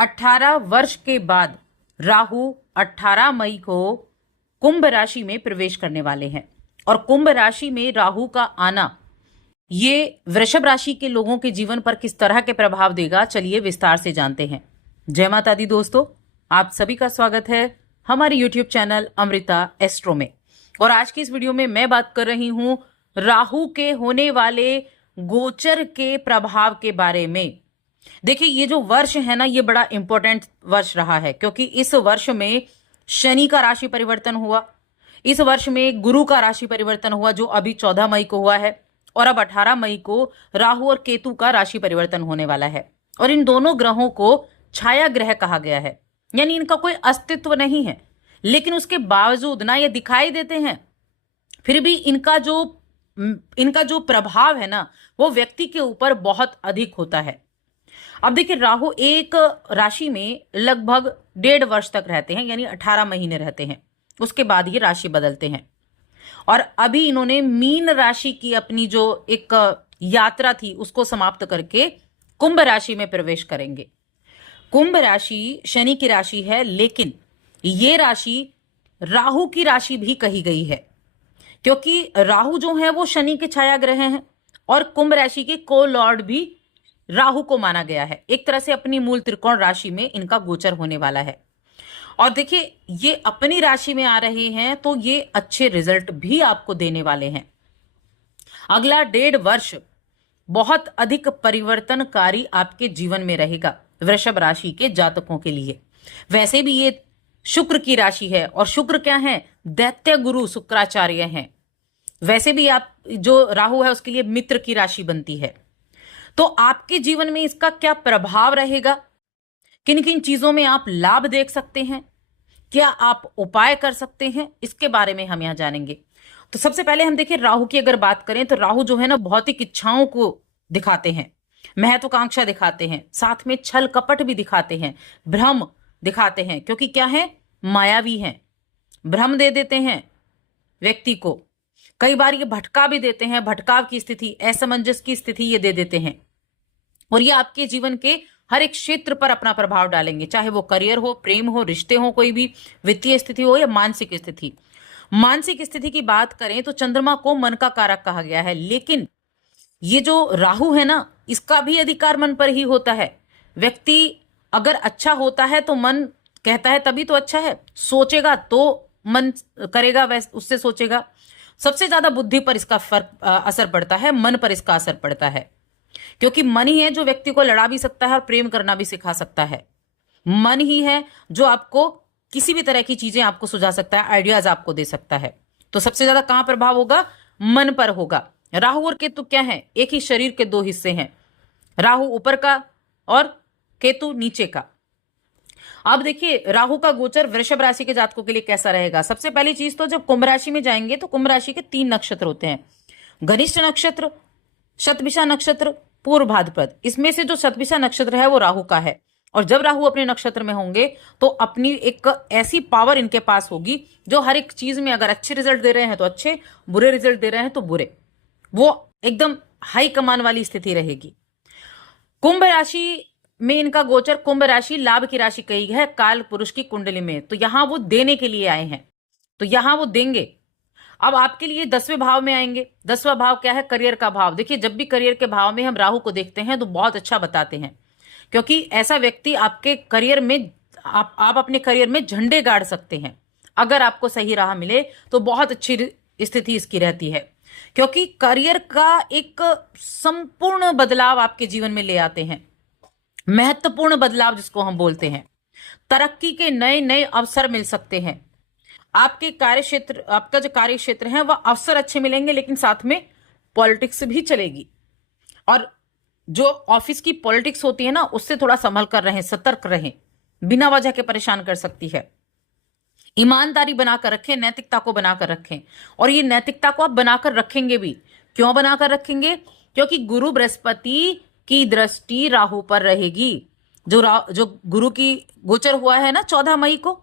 18 वर्ष के बाद राहु 18 मई को कुंभ राशि में प्रवेश करने वाले हैं। और कुंभ राशि में राहु का आना ये वृषभ राशि के लोगों के जीवन पर किस तरह के प्रभाव देगा, चलिए विस्तार से जानते हैं। जय माता दी दोस्तों, आप सभी का स्वागत है हमारे YouTube चैनल अमृता एस्ट्रो में। और आज की इस वीडियो में मैं बात कर रही हूं राहु के होने वाले गोचर के प्रभाव के बारे में। देखिए, ये जो वर्ष है ना, ये बड़ा इंपॉर्टेंट वर्ष रहा है, क्योंकि इस वर्ष में शनि का राशि परिवर्तन हुआ, इस वर्ष में गुरु का राशि परिवर्तन हुआ जो अभी 14 मई को हुआ है, और अब 18 मई को राहु और केतु का राशि परिवर्तन होने वाला है। और इन दोनों ग्रहों को छाया ग्रह कहा गया है, यानी इनका कोई अस्तित्व नहीं है, लेकिन उसके बावजूद ना ये दिखाई देते हैं, फिर भी इनका जो प्रभाव है ना, वो व्यक्ति के ऊपर बहुत अधिक होता है। अब देखिए, राहु एक राशि में लगभग 1.5 वर्ष तक रहते हैं, यानी 18 महीने रहते हैं, उसके बाद ये राशि बदलते हैं। और अभी इन्होंने मीन राशि की अपनी जो एक यात्रा थी उसको समाप्त करके कुंभ राशि में प्रवेश करेंगे। कुंभ राशि शनि की राशि है, लेकिन ये राशि राहु की राशि भी कही गई है, क्योंकि राहु जो है वो शनि के छाया ग्रह हैं, और कुंभ राशि के को लॉर्ड भी राहु को माना गया है। एक तरह से अपनी मूल त्रिकोण राशि में इनका गोचर होने वाला है। और देखिए, ये अपनी राशि में आ रहे हैं तो ये अच्छे रिजल्ट भी आपको देने वाले हैं। अगला 1.5 वर्ष बहुत अधिक परिवर्तनकारी आपके जीवन में रहेगा वृषभ राशि के जातकों के लिए। वैसे भी ये शुक्र की राशि है, और शुक्र क्या है? दैत्य गुरु शुक्राचार्य हैं। वैसे भी आप जो राहु है उसके लिए मित्र की राशि बनती है। तो आपके जीवन में इसका क्या प्रभाव रहेगा, किन किन चीजों में आप लाभ देख सकते हैं, क्या आप उपाय कर सकते हैं, इसके बारे में हम यहां जानेंगे। तो सबसे पहले हम देखिए, राहु की अगर बात करें तो राहु जो है ना, भौतिक इच्छाओं को दिखाते हैं, महत्वाकांक्षा दिखाते हैं, साथ में छल कपट भी दिखाते हैं, भ्रम दिखाते हैं, क्योंकि क्या है, मायावी हैं, भ्रम दे देते हैं व्यक्ति को। कई बार ये भटका भी देते हैं, भटकाव की स्थिति, असमंजस की स्थिति ये दे देते हैं, और ये आपके जीवन के हर एक क्षेत्र पर अपना प्रभाव डालेंगे, चाहे वो करियर हो, प्रेम हो, रिश्ते हो, कोई भी वित्तीय स्थिति हो या मानसिक स्थिति। मानसिक स्थिति की बात करें तो चंद्रमा को मन का कारक कहा गया है, लेकिन ये जो राहु है ना, इसका भी अधिकार मन पर ही होता है। व्यक्ति अगर अच्छा होता है तो मन कहता है तभी तो अच्छा है, सोचेगा तो मन करेगा, वैसे उससे सोचेगा। सबसे ज्यादा बुद्धि पर इसका असर पड़ता है, मन पर इसका असर पड़ता है, क्योंकि मन ही है जो व्यक्ति को लड़ा भी सकता है और प्रेम करना भी सिखा सकता है। मन ही है जो आपको किसी भी तरह की चीजें आपको सुझा सकता है, आइडियाज आपको दे सकता है। तो सबसे ज्यादा कहां प्रभाव होगा? मन पर होगा। राहु और केतु क्या है? एक ही शरीर के 2 हिस्से हैं, राहु ऊपर का और केतु नीचे का। अब देखिए, राहु का गोचर वृषभ राशि के जातकों के लिए कैसा रहेगा। सबसे पहली चीज तो जब कुंभ राशि में जाएंगे तो कुंभ राशि के 3 नक्षत्र होते हैं, घनिष्ठ नक्षत्र, शतभिषा नक्षत्र, पूर्व भाद्रपद। इसमें से जो शतभिषा नक्षत्र है वो राहु का है, और जब राहु अपने नक्षत्र में होंगे तो अपनी एक ऐसी पावर इनके पास होगी जो हर एक चीज में, अगर अच्छे रिजल्ट दे रहे हैं तो अच्छे, बुरे रिजल्ट दे रहे हैं तो बुरे, वो एकदम हाई कमान वाली स्थिति रहेगी। कुंभ राशि में इनका गोचर, कुंभ राशि लाभ की राशि कही है काल पुरुष की कुंडली में, तो यहां वो देने के लिए आए हैं, तो यहां वो देंगे। अब आपके लिए 10वें भाव में आएंगे। 10वां भाव क्या है? करियर का भाव। देखिए, जब भी करियर के भाव में हम राहु को देखते हैं तो बहुत अच्छा बताते हैं, क्योंकि ऐसा व्यक्ति आपके करियर में, आप अपने करियर में झंडे गाड़ सकते हैं। अगर आपको सही राह मिले तो बहुत अच्छी स्थिति इसकी रहती है, क्योंकि करियर का एक संपूर्ण बदलाव आपके जीवन में ले आते हैं, महत्वपूर्ण बदलाव जिसको हम बोलते हैं। तरक्की के नए नए अवसर मिल सकते हैं आपके कार्य क्षेत्र, आपका जो कार्य क्षेत्र है वह अवसर अच्छे मिलेंगे, लेकिन साथ में पॉलिटिक्स भी चलेगी। और जो ऑफिस की पॉलिटिक्स होती है ना, उससे थोड़ा संभल कर रहें, सतर्क रहें, बिना वजह के परेशान कर सकती है। ईमानदारी बनाकर रखें, नैतिकता को बनाकर रखें, और ये नैतिकता को आप बनाकर रखेंगे भी। क्यों बनाकर रखेंगे? क्योंकि गुरु बृहस्पति की दृष्टि राहु पर रहेगी। जो गुरु की गोचर हुआ है ना 14 मई को,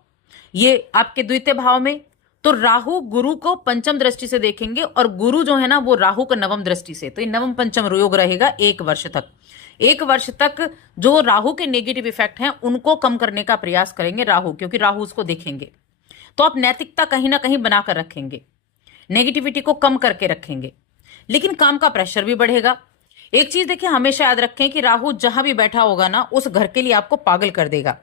ये आपके द्वितीय भाव में, तो राहु गुरु को पंचम दृष्टि से देखेंगे और गुरु जो है ना वो राहु का नवम दृष्टि से, तो ये नवम पंचम योग रहेगा 1 वर्ष तक। 1 वर्ष तक जो राहु के नेगेटिव इफेक्ट हैं उनको कम करने का प्रयास करेंगे राहु, क्योंकि राहु उसको देखेंगे। तो आप नैतिकता कहीं ना कहीं बनाकर रखेंगे, नेगेटिविटी को कम करके रखेंगे, लेकिन काम का प्रेशर भी बढ़ेगा। एक चीज देखिए, हमेशा याद रखें कि राहु जहां भी बैठा होगा ना उस घर के लिए आपको पागल कर देगा,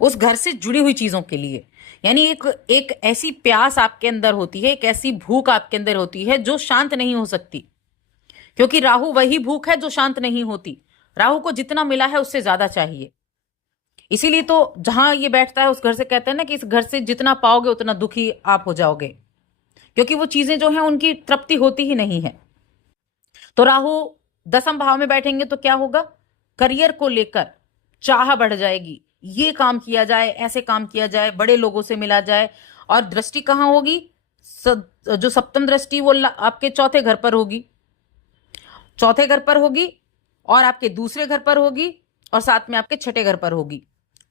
उस घर से जुड़ी हुई चीजों के लिए। यानी एक ऐसी प्यास आपके अंदर होती है, एक ऐसी भूख आपके अंदर होती है जो शांत नहीं हो सकती, क्योंकि राहु वही भूख है जो शांत नहीं होती। राहु को जितना मिला है उससे ज्यादा चाहिए। इसीलिए तो जहां ये बैठता है उस घर से कहते हैं ना कि इस घर से जितना पाओगे उतना दुखी आप हो जाओगे, क्योंकि वो चीजें जो हैं उनकी तृप्ति होती ही नहीं है। तो राहु 10वें भाव में बैठेंगे तो क्या होगा, करियर को लेकर चाह बढ़ जाएगी, ये काम किया जाए, ऐसे काम किया जाए, बड़े लोगों से मिला जाए। और दृष्टि कहां होगी, जो सप्तम दृष्टि वो आपके चौथे घर पर होगी, चौथे घर पर होगी और आपके दूसरे घर पर होगी और साथ में आपके छठे घर पर होगी।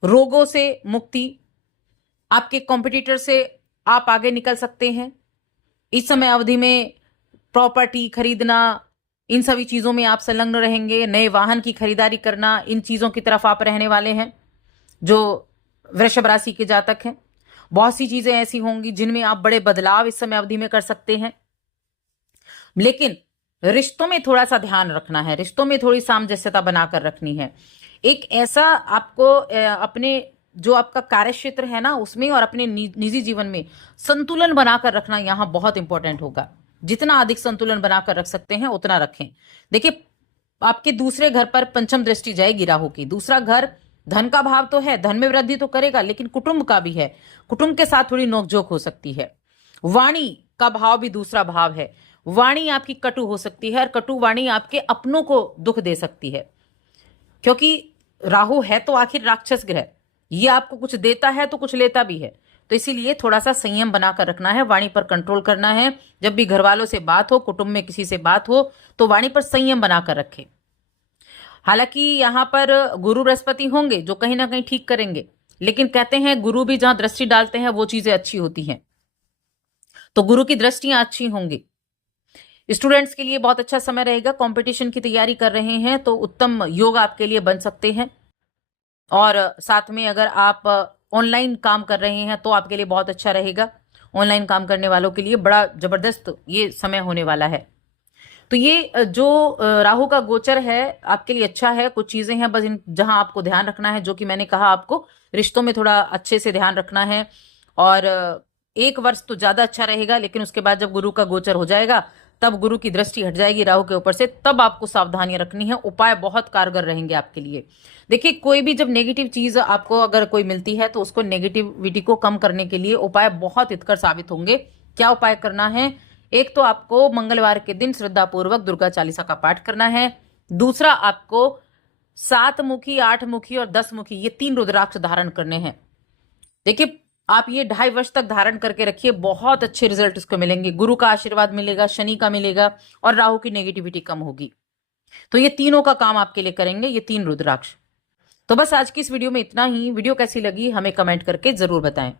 रोगों से मुक्ति, आपके कॉम्पिटिटर से आप आगे निकल सकते हैं इस समय अवधि में। प्रॉपर्टी खरीदना, इन सभी चीजों में आप संलग्न रहेंगे। नए वाहन की खरीदारी करना, इन चीजों की तरफ आप रहने वाले हैं जो वृषभ राशि के जातक हैं। बहुत सी चीजें ऐसी होंगी जिनमें आप बड़े बदलाव इस समय अवधि में कर सकते हैं, लेकिन रिश्तों में थोड़ा सा ध्यान रखना है, रिश्तों में थोड़ी सामंजस्यता बनाकर रखनी है। एक ऐसा आपको अपने जो आपका कार्य क्षेत्र है ना उसमें और अपने निजी जीवन में संतुलन बनाकर रखना यहां बहुत इंपॉर्टेंट होगा। जितना अधिक संतुलन बनाकर रख सकते हैं उतना रखें। देखिए, आपके दूसरे घर पर पंचम दृष्टि जाएगी राहु की। दूसरा घर धन का भाव तो है, धन में वृद्धि तो करेगा, लेकिन कुटुंब का भी है, कुटुंब के साथ थोड़ी नोकझोंक हो सकती है। वाणी का भाव भी दूसरा भाव है, वाणी आपकी कटु हो सकती है और कटु वाणी आपके अपनों को दुख दे सकती है, क्योंकि राहु है तो आखिर राक्षस ग्रह, ये आपको कुछ देता है तो कुछ लेता भी है। तो इसीलिए थोड़ा सा संयम बनाकर रखना है, वाणी पर कंट्रोल करना है। जब भी घर वालों से बात हो, कुटुंब में किसी से बात हो, तो वाणी पर संयम बनाकर रखें। हालांकि यहां पर गुरु बृहस्पति होंगे जो कहीं ना कहीं ठीक करेंगे, लेकिन कहते हैं गुरु भी जहां दृष्टि डालते हैं वो चीजें अच्छी होती हैं, तो गुरु की दृष्टियां अच्छी होंगी। स्टूडेंट्स के लिए बहुत अच्छा समय रहेगा। कंपटीशन की तैयारी कर रहे हैं तो उत्तम योग आपके लिए बन सकते हैं, और साथ में अगर आप ऑनलाइन काम कर रहे हैं तो आपके लिए बहुत अच्छा रहेगा। ऑनलाइन काम करने वालों के लिए बड़ा जबरदस्त ये समय होने वाला है। तो ये जो राहु का गोचर है आपके लिए अच्छा है। कुछ चीजें हैं बस जहां आपको ध्यान रखना है, जो कि मैंने कहा आपको रिश्तों में थोड़ा अच्छे से ध्यान रखना है। और 1 वर्ष तो ज्यादा अच्छा रहेगा, लेकिन उसके बाद जब गुरु का गोचर हो जाएगा तब गुरु की दृष्टि हट जाएगी राहु के ऊपर से, तब आपको सावधानियां रखनी है। उपाय बहुत कारगर रहेंगे आपके लिए। देखिए, कोई भी जब नेगेटिव चीज आपको अगर कोई मिलती है तो उसको नेगेटिविटी को कम करने के लिए उपाय बहुत हितकर साबित होंगे। क्या उपाय करना है, एक तो आपको मंगलवार के दिन श्रद्धापूर्वक दुर्गा चालीसा का पाठ करना है। दूसरा, आपको 7 मुखी, 8 मुखी और 10 मुखी ये 3 रुद्राक्ष धारण करने हैं। देखिए, आप ये 2.5 वर्ष तक धारण करके रखिए, बहुत अच्छे रिजल्ट इसको मिलेंगे। गुरु का आशीर्वाद मिलेगा, शनि का मिलेगा और राहु की नेगेटिविटी कम होगी। तो ये तीनों का काम आपके लिए करेंगे ये 3 रुद्राक्ष। तो बस आज की इस वीडियो में इतना ही। वीडियो कैसी लगी हमें कमेंट करके जरूर बताएं।